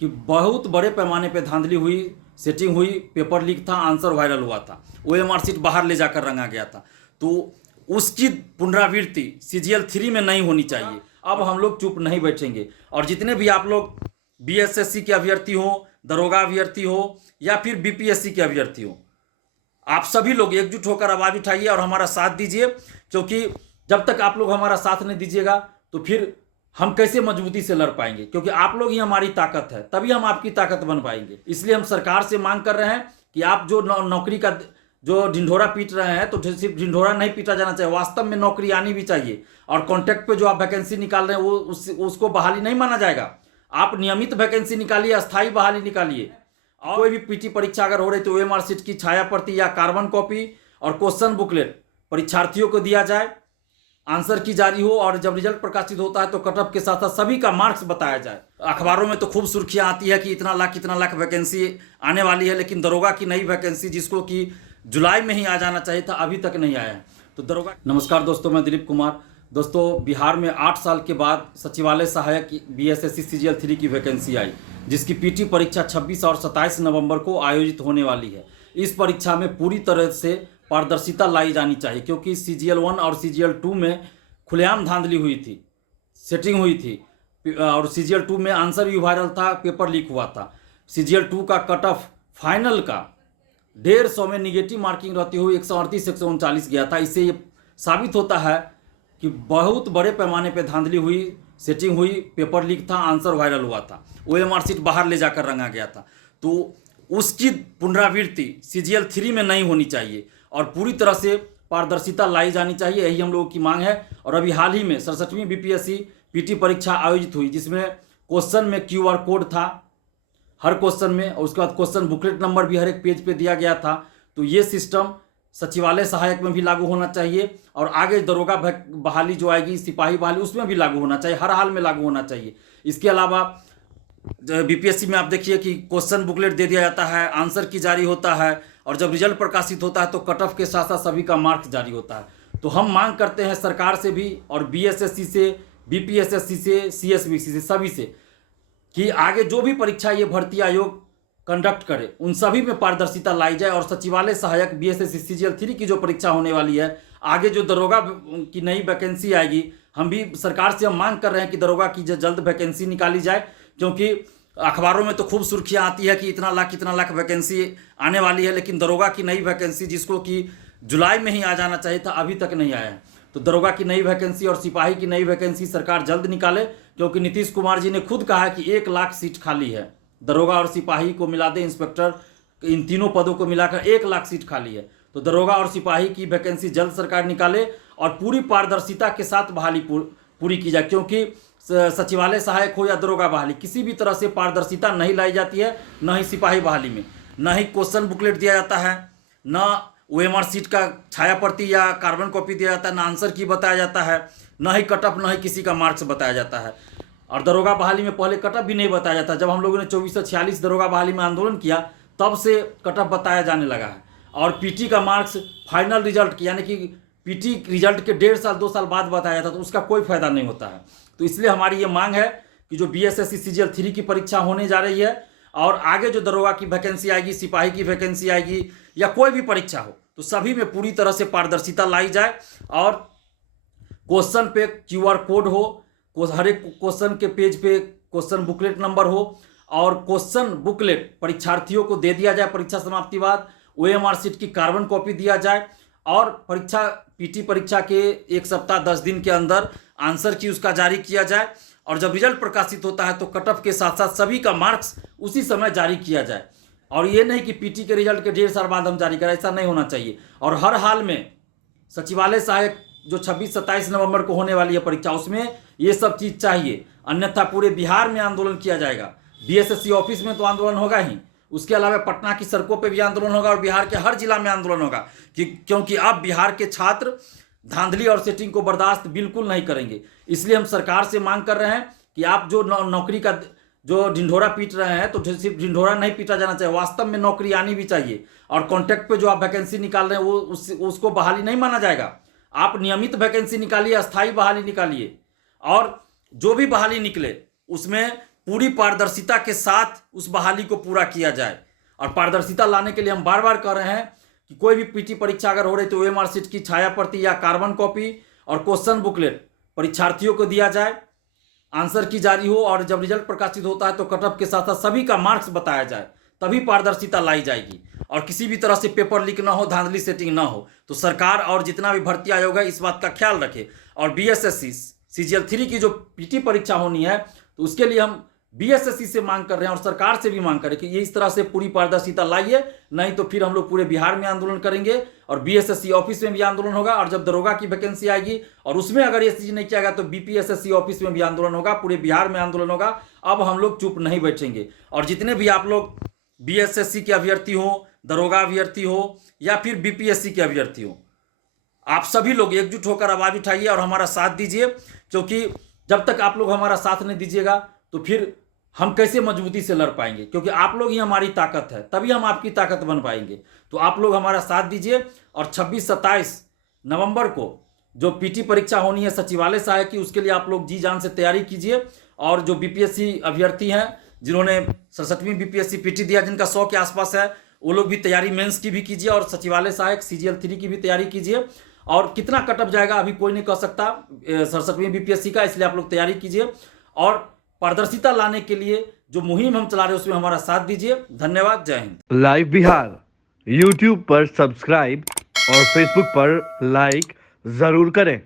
कि बहुत बड़े पैमाने पे धांधली हुई, सेटिंग हुई, पेपर लीक था, आंसर वायरल हुआ था, ओएमआर सीट बाहर ले जाकर रंगा गया था। तो उसकी पुनरावृत्ति सीजीएल 3 में नहीं होनी चाहिए। अब हम लोग चुप नहीं बैठेंगे और जितने भी आप लोग बीएसएससी के अभ्यर्थी हो, दरोगा अभ्यर्थी हो या फिर बीपीएससी के अभ्यर्थी हो, आप सभी लोग एकजुट होकर आवाज उठाइए और हमारा साथ दीजिए, क्योंकि जब तक आप लोग हमारा साथ नहीं दीजिएगा तो फिर हम कैसे मजबूती से लड़ पाएंगे, क्योंकि आप लोग ही हमारी ताकत है, तभी हम आपकी ताकत बन पाएंगे। इसलिए हम सरकार से मांग कर रहे हैं कि आप जो नौकरी का जो ढिंढोरा पीट रहे हैं, तो सिर्फ ढिंढोरा नहीं पीटा जाना चाहिए, वास्तव में नौकरी आनी भी चाहिए। और कॉन्ट्रैक्ट पे जो आप वैकेंसी निकाल रहे हैं वो उसको बहाली नहीं माना जाएगा। आप नियमित वैकेंसी निकालिए, अस्थायी बहाली निकालिए। और कोई भी पीटी परीक्षा अगर हो रही तो ओएमआर सीट की छाया प्रति या कार्बन कॉपी और क्वेश्चन बुकलेट परीक्षार्थियों को दिया जाए, आंसर की जारी हो, और जब रिजल्ट प्रकाशित होता है तो कटअप के साथ साथ सभी का मार्क्स बताया जाए। अखबारों में तो खूब सुर्खियां आती है कि इतना लाख वैकेंसी आने वाली है, लेकिन दरोगा की नई वैकेंसी जिसको कि जुलाई में ही आ जाना चाहिए था, अभी तक नहीं आया है। तो दरोगा। नमस्कार दोस्तों, मैं दिलीप कुमार। दोस्तों, बिहार में 8 साल के बाद सचिवालय सहायक बीएसएससी सीजीएल 3 की वैकेंसी आई, जिसकी पीटी परीक्षा 26 और 27 नवंबर को आयोजित होने वाली है। इस परीक्षा में पूरी तरह से पारदर्शिता लाई जानी चाहिए, क्योंकि सीजीएल 1 और सीजीएल 2 में खुलेआम धांधली हुई थी, सेटिंग हुई थी, और सीजीएल 2 में आंसर भी वायरल था, पेपर लीक हुआ था। सीजीएल 2 का कट ऑफ फाइनल का 150 में निगेटिव मार्किंग रहती हुई 138 139 गया था। इससे ये साबित होता है कि बहुत बड़े पैमाने पे धांधली हुई, सेटिंग हुई, पेपर लीक था, आंसर वायरल हुआ था, ओएमआर सीट बाहर ले जाकर रंगा गया था। तो उसकी पुनरावृत्ति सीजीएल 3 में नहीं होनी चाहिए और पूरी तरह से पारदर्शिता लाई जानी चाहिए, यही हम लोगों की मांग है। और अभी हाल ही में 67वीं बीपीएससी पीटी परीक्षा आयोजित हुई, जिसमें क्वेश्चन में क्यूआर कोड था हर क्वेश्चन में, और उसके बाद क्वेश्चन बुकलेट नंबर भी हर एक पेज पे दिया गया था। तो ये सिस्टम सचिवालय सहायक में भी लागू होना चाहिए, और आगे दरोगा बहाली जो आएगी, सिपाही बहाली, उसमें भी लागू होना चाहिए, हर हाल में लागू होना चाहिए। इसके अलावा बीपीएससी में आप देखिए कि क्वेश्चन बुकलेट दे दिया जाता है, आंसर की जारी होता है, और जब रिजल्ट प्रकाशित होता है तो कट ऑफ के साथ साथ सभी का मार्क्स जारी होता है। तो हम मांग करते हैं सरकार से भी, और बीएसएससी से, बीपीएसएससी से, सीएसबीसी से, सभी से, कि आगे जो भी परीक्षा ये भर्ती आयोग कंडक्ट करे उन सभी में पारदर्शिता लाई जाए। और सचिवालय सहायक बीएसएससी सीजीएल 3 की जो परीक्षा होने वाली है, आगे जो दरोगा की नई वैकेंसी आएगी, हम भी सरकार से हम मांग कर रहे हैं कि दरोगा की जल्द वैकेंसी निकाली जाए, क्योंकि अखबारों में तो खूब सुर्खियां आती है कि इतना लाख वैकेंसी आने वाली है, लेकिन दरोगा की नई वैकेंसी जिसको कि जुलाई में ही आ जाना चाहिए था, अभी तक नहीं आया है। तो दरोगा की नई वैकेंसी और सिपाही की नई वैकेंसी सरकार जल्द निकाले, क्योंकि नीतीश कुमार जी ने खुद कहा है कि 1 लाख सीट खाली है, दरोगा और सिपाही को मिला दे, इंस्पेक्टर, इन तीनों पदों को मिलाकर 1 लाख सीट खाली है। तो दरोगा और सिपाही की वैकेंसी जल्द सरकार निकाले और पूरी पारदर्शिता के साथ बहाली पूरी की जाए, क्योंकि सचिवालय सहायक हो या दरोगा बहाली, किसी भी तरह से पारदर्शिता नहीं लाई जाती है, न ही सिपाही बहाली में, न ही क्वेश्चन बुकलेट दिया जाता है, न ओएमआर सीट का छाया प्रति या कार्बन कॉपी दिया जाता है, न आंसर की बताया जाता है, न ही कटअप, न ही किसी का मार्क्स बताया जाता है। और दरोगा बहाली में पहले कटअप भी नहीं बताया जाता। जब हम लोगों ने 2446 दरोगा बहाली में आंदोलन किया, तब से कटअप बताया जाने लगा है। और पीटी का मार्क्स फाइनल रिजल्ट यानी कि पीटी रिजल्ट के 1.5 साल 2 साल बाद बताया जाता, तो उसका कोई फायदा नहीं होता है। तो इसलिए हमारी ये मांग है कि जो बीएसएससी सीजीएल 3 की परीक्षा होने जा रही है, और आगे जो दरोगा की वैकेंसी आएगी, सिपाही की वैकेंसी आएगी, या कोई भी परीक्षा हो, तो सभी में पूरी तरह से पारदर्शिता लाई जाए। और क्वेश्चन पे क्यूआर कोड हो, हर एक क्वेश्चन के पेज पे क्वेश्चन बुकलेट नंबर हो, और क्वेश्चन बुकलेट परीक्षार्थियों को दे दिया जाए परीक्षा समाप्ति बाद, ओएमआर सीट की कार्बन कॉपी दिया जाए, और परीक्षा पीटी परीक्षा के 1 सप्ताह 10 दिन के अंदर आंसर की उसका जारी किया जाए, और जब रिजल्ट प्रकाशित होता है तो कट ऑफ के साथ साथ सभी का मार्क्स उसी समय जारी किया जाए। और ये नहीं कि पीटी के रिजल्ट के 1.5 साल बाद हम जारी करें, ऐसा नहीं होना चाहिए। और हर हाल में सचिवालय सहायक जो 26-27 नवंबर को होने वाली है परीक्षा, उसमें ये सब चीज़ चाहिए, अन्यथा पूरे बिहार में आंदोलन किया जाएगा। बीएसएससी ऑफिस में तो आंदोलन होगा ही, उसके अलावा पटना की सड़कों पे भी आंदोलन होगा, और बिहार के हर जिला में आंदोलन होगा, क्योंकि अब बिहार के छात्र धांधली और सेटिंग को बर्दाश्त बिल्कुल नहीं करेंगे। इसलिए हम सरकार से मांग कर रहे हैं कि आप जो नौकरी का जो ढिंढोरा पीट रहे हैं, तो सिर्फ ढिंढोरा नहीं पीटा जाना चाहिए, वास्तव में नौकरी आनी भी चाहिए। और कॉन्ट्रैक्ट पे जो आप वैकेंसी निकाल रहे हैं वो उसको बहाली नहीं माना जाएगा। आप नियमित वैकेंसी निकालिए, अस्थायी बहाली निकालिए, और जो भी बहाली निकले उसमें पूरी पारदर्शिता के साथ उस बहाली को पूरा किया जाए। और पारदर्शिता लाने के लिए हम बार बार कह रहे हैं कि कोई भी पीटी परीक्षा अगर हो रही तो OMR शीट की छाया प्रति या कार्बन कॉपी और क्वेश्चन बुकलेट परीक्षार्थियों को दिया जाए, आंसर की जारी हो, और जब रिजल्ट प्रकाशित होता है तो कटअप के साथ साथ सभी का मार्क्स बताया जाए, तभी पारदर्शिता लाई जाएगी। और किसी भी तरह से पेपर लीक ना हो, धांधली सेटिंग ना हो। तो सरकार और जितना भी भर्ती आयोग है इस बात का ख्याल रखे। और BSSC CGL 3 की जो PT परीक्षा होनी है तो उसके लिए हम BSSC से मांग कर रहे हैं और सरकार से भी मांग करें कि ये इस तरह से पूरी पारदर्शिता लाइए, नहीं तो फिर हम लोग पूरे बिहार में आंदोलन करेंगे और BSSC ऑफिस में भी आंदोलन होगा। और जब दरोगा की वैकेंसी आएगी और उसमें अगर ये चीज नहीं किया गया तो BPSSC ऑफिस में भी आंदोलन होगा, पूरे बिहार में आंदोलन होगा। अब हम लोग चुप नहीं बैठेंगे। और जितने भी आप लोग BSSC के अभ्यर्थी हो, दरोगा अभ्यर्थी हो या फिर BPSC के अभ्यर्थी हो, आप सभी लोग एकजुट होकर आवाज उठाइए और हमारा साथ दीजिए, क्योंकि जब तक आप लोग हमारा साथ नहीं दीजिएगा तो फिर हम कैसे मजबूती से लड़ पाएंगे, क्योंकि आप लोग ही हमारी ताकत है, तभी हम आपकी ताकत बन पाएंगे। तो आप लोग हमारा साथ दीजिए। और 26-27 नवंबर को जो PT परीक्षा होनी है सचिवालय सहायक की, उसके लिए आप लोग जी जान से तैयारी कीजिए। और जो BPSC अभ्यर्थी हैं जिन्होंने 67वीं BPSC PT दिया, जिनका 100 के आसपास है, वो लोग भी तैयारी मेंस की भी कीजिए और सचिवालय सहायक CGL 3 की भी तैयारी कीजिए। और कितना कटअप जाएगा अभी कोई नहीं कह सकता 67वीं BPSC का, इसलिए आप लोग तैयारी कीजिए। और पारदर्शिता लाने के लिए जो मुहिम हम चला रहे हैं उसमें हमारा साथ दीजिए। धन्यवाद। जय हिंद। लाइव बिहार YouTube पर सब्सक्राइब और Facebook पर लाइक जरूर करें।